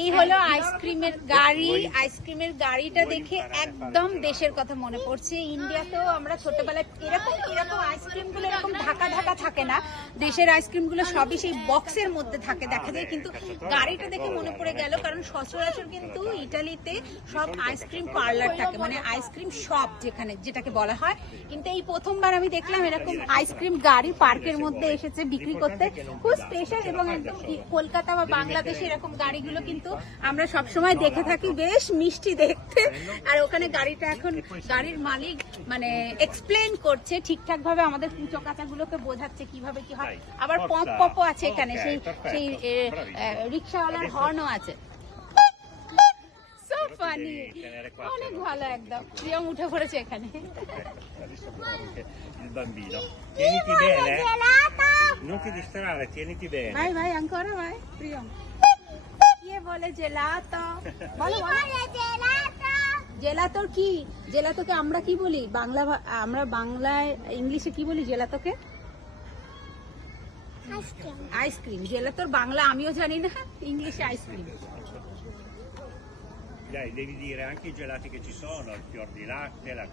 এই হলো আইসক্রিমের গাড়ি। আইসক্রিমের গাড়িটা দেখে একদম দেশের কথা মনে পড়ছে। ইন্ডিয়াতেও আমরা ছোটবেলায় এরকম আইসক্রিম গুলো এরকম ঢাকা ঢাকা থাকে না, দেশের আইসক্রিম গুলো সবই সেই বক্সের মধ্যে থাকে দেখা যায়। কিন্তু গাড়িটা দেখে মনে পড়ে গেল, কারণ সচরাচর কিন্তু ইটালিতে সব আইসক্রিম পার্লার থাকে, মানে আইসক্রিম শপ যেটাকে বলা হয়। কিন্তু এই প্রথমবার আমি দেখলাম এরকম আইসক্রিম গাড়ি পার্কের মধ্যে এসেছে বিক্রি করতে, খুব স্পেশাল। এবং একদম কলকাতা বা বাংলাদেশে এরকম গাড়িগুলো কিন্তু আমরা সবসময় দেখে থাকি, বেশ মিষ্টি দেখতে। আর ওখানে গাড়িটা এখন গাড়ির মালিক মানে এক্সপ্লেন করছে ঠিকঠাক ভাবে, আমাদের কুচো কাচাগুলোকে বোঝাচ্ছে কিভাবে কি হয়। আবার পপ পপও আছে এখানে, সেই রিক্সাওয়ালার হর্নও আছে। ফানি, অনেক ভালো। একদম প্রিয়ম উঠে পড়েছে এখানে। Il bambino. Tieniti bene. Non ti distrarre, tieniti bene. ভাই ভাই ancora ভাই প্রিয়ম কে বলে জেলাতো? বলো জেলাতোর কি? জেলাতোকে আমরা কি বলি বাংলা? আমরা বাংলায় ইংলিশে কি বলি জেলাতোকে? আইসক্রিম। জেলাতোর বাংলা আমিও জানি না, ইংলিশে ice cream. Dai, devi dire anche i gelati che ci sono, il fior di latte, la